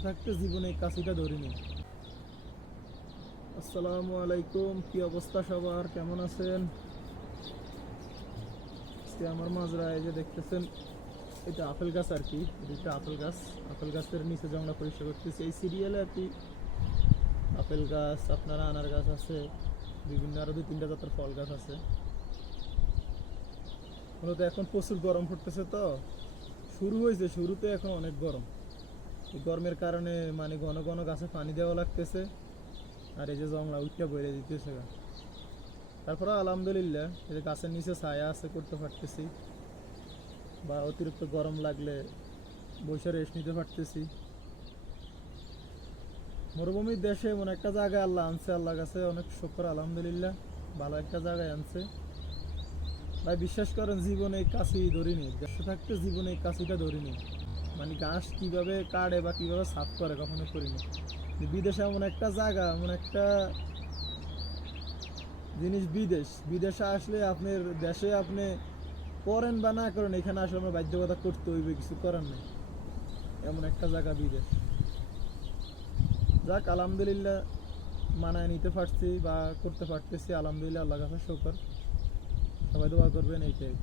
দেশে থাকতে জীবনে এই কাশিটা ধরিনি। আসসালামু আলাইকুম, কি অবস্থা সবার, কেমন আছেন? আজকে আমার মাজরায় যে দেখতেছেন এটা আপেল গাছ আর কি, এটা একটা আপেল গাছ। আপেল গাছের নিচে জংলা পরিষ্কার করতেছি এই সিরিয়ালে আর কি। আপেল গাছ, আপনার আনার গাছ আছে, বিভিন্ন আরো 2-3টা জাতের ফল গাছ আছে। মূলত এখন প্রচুর গরম পড়তেছে, তো শুরু হয়েছে, শুরুতে এখন অনেক গরম। এই গরমের কারণে মানে ঘন ঘন গাছে পানি দেওয়া লাগতেছে, আর এই যে জংলা উঠটা বেড়ে দিতেছে। তারপরে আলহামদুলিল্লাহ এই যে গাছের নিচে ছায়া আছে, করতে পারতেছি, বা অতিরিক্ত গরম লাগলে বসে রেস্ট নিতে পারতেছি। মরুভূমির দেশে এমন একটা জায়গায় আল্লাহ আনছে, আল্লাহ কাছে অনেক শুকর, আলহামদুলিল্লাহ ভালো একটা জায়গায় আনছে। ভাই বিশ্বাস করেন, জীবনে এই কাশি ধরিনি, দেশে থাকতে জীবনে এই কাশিটা ধরিনি। মানে ঘাস কিভাবে কাটে বা কিভাবে সাফ করে কখনো করিনি। বিদেশে এমন একটা জায়গা, এমন একটা জিনিস, বিদেশে আসলে আপনার দেশে আপনি করেন বা না করেন, এখানে আসলে আমার বাধ্যকতা করতে হইবে, কিছু করার নেই। এমন একটা জায়গা বিদেশ। যাক আলহামদুলিল্লাহ, মানায় নিতে পারছি বা করতে পারতেছি, আলহামদুলিল্লাহ, আল্লাহ কাছে শুকর। সবাই দোয়া করবেন, এইটাই।